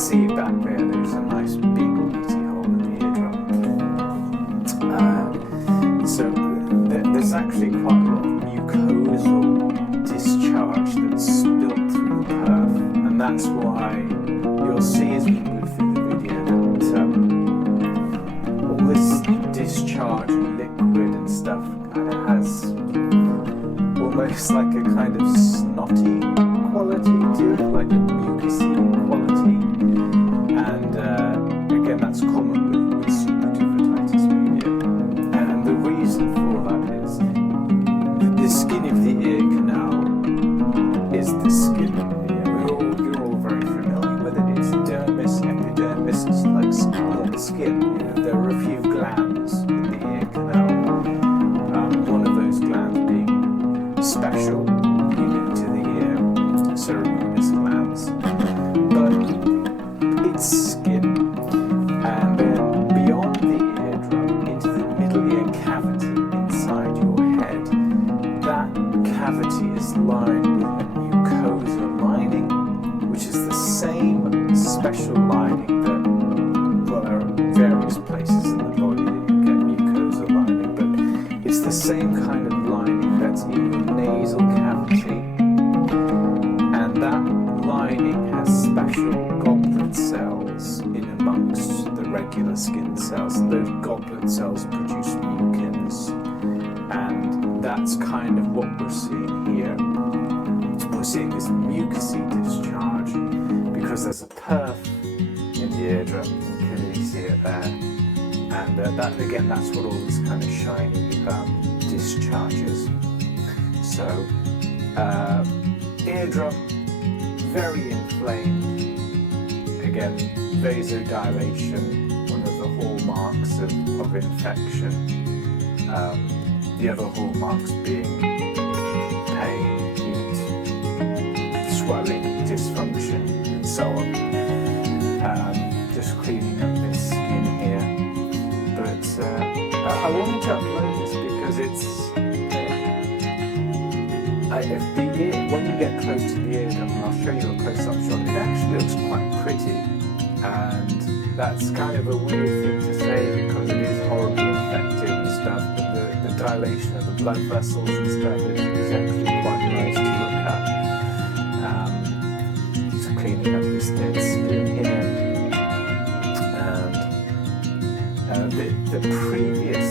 see back there, there's a nice big meaty hole in the eardrum. So there's actually quite a lot of mucosal discharge that's spilt through the perf, and that's why you'll see as we move through the video that all this discharge and liquid and stuff kind of has almost like a kind of snotty quality to it, like a mucousy quality, and again that's common with supertivititis media, and the reason for that is the skin of the ear canal is the skin of the ear. You're all very familiar with it. It's dermis, epidermis, it's like skin. There are a few glands in the ear canal. One of those glands being special, unique to the ear, cerebrous glands, but it's skin. And then beyond the eardrum into the middle ear cavity inside your head, that cavity is lined with a mucosa lining, which is the same special lining that, well, there are various places in the body that you get mucosa lining, but it's the same kind of lining that's in the nasal cavity, and that lining has special goblet cells in amongst the regular skin cells, and those goblet cells produce mucins, and that's kind of what we're seeing here. We're seeing this mucousy discharge because there's a perf in the eardrum. You can clearly see it there, and that again, that's what all this kind of shiny discharges. So eardrum very inflamed. Again, vasodilation, one of the hallmarks of infection. The other hallmarks being pain, heat, swelling, dysfunction, and so on. Just cleaning up this skin here. But I wanted to upload this because it's when you get close to the eardrum, and I'll show you a close-up shot, it actually looks quite pretty, and that's kind of a weird thing to say because it is horribly infected and stuff, but the dilation of the blood vessels and stuff is actually quite nice to look at. Just cleaning up this dead skin here, and the previous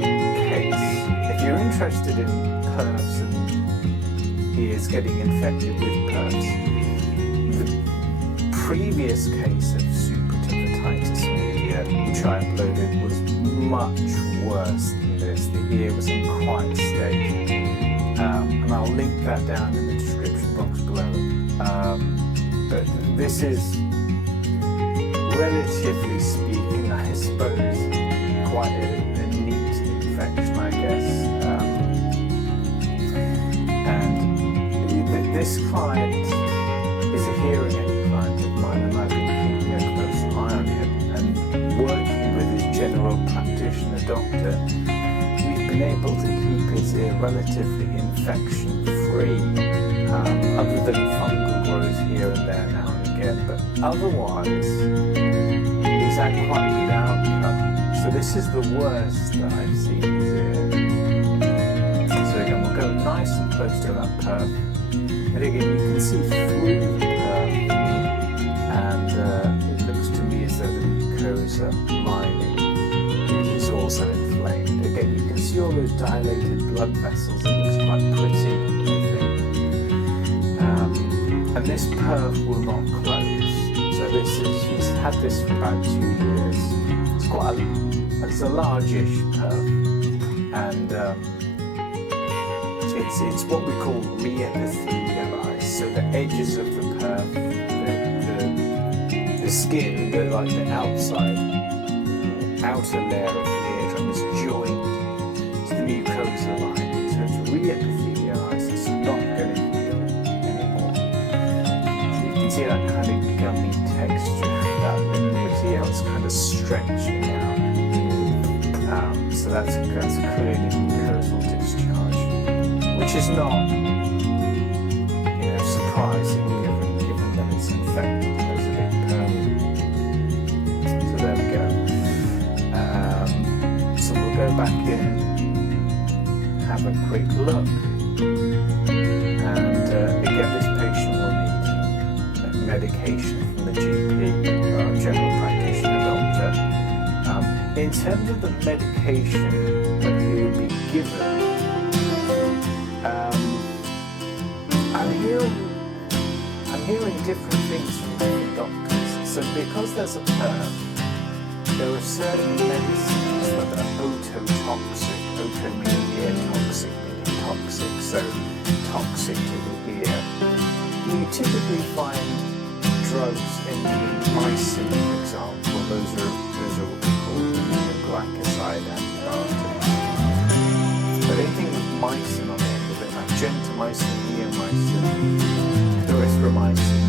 case, if you're interested in perfs and ears getting infected with perfs, the previous case of supertivititis media, which I uploaded, was much worse than this. The ear was in quite a state, and I'll link that down in the description box below. But this is, relatively speaking, I suppose, quite a neat infection, I guess. This client is a hearing aid client of mine, and I've been keeping a close eye on him, and working with his general practitioner doctor, we've been able to keep his ear relatively infection-free, other than fungal growth here and there now and again, but otherwise he's had quite a good outcome. So this is the worst that I've seen in his ear. So again, we'll go nice and close to that perf. And again, you can see through the perf, and it looks to me as though the mucosa lining is also inflamed. Again, you can see all those dilated blood vessels. It looks quite pretty, I think. And this perf will not close. So he's had this for about 2 years. It's a largish perf, and it's what we call re-epithelialized. So the edges of the perf, the skin, the outer layer of the eardrum is joined to the mucosa lining. So it's re-epithelialized. It's not going to heal anymore. So you can see that kind of gummy texture, that material is kind of stretching out. So that's clearly mucosal discharge, which is not, surprising given that it's infected. There's a big back in, have a quick look, and again this patient will need medication from the GP, general practitioner doctor. In terms of the medication that he will be given, I'm hearing different things from different doctors. So because there's a perf, there are certain medicines that are ototoxic. Oto meaning ear, toxic meaning toxic, so toxic to the ear. You typically find drugs in the mycin, for example. Those are what we call glycoside antibiotics. But anything with mycin on the end of it, like gentamicin, neomycin, erythromycin,